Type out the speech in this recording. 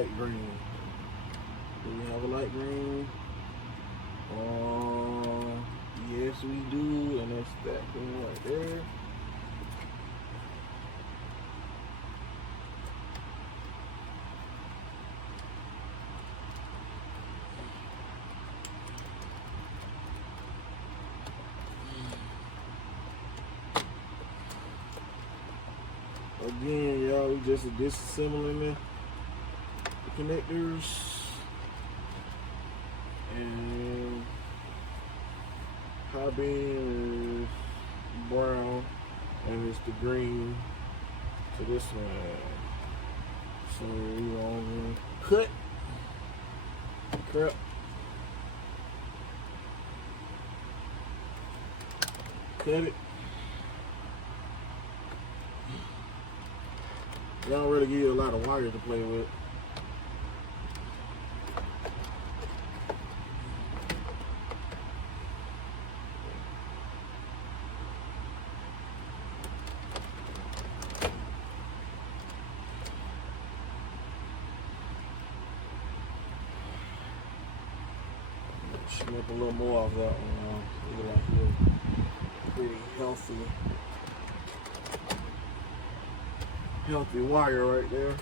light green. Do we have a light green? Yes, we do, and that's that one right there. Again, y'all, we just disassembling the connectors. And high beam is brown, and it's the green to this one. So we gonna cut, cut it. They don't really give you a lot of wire to play with. Snip a little more off that one. Look like a pretty healthy wire right there.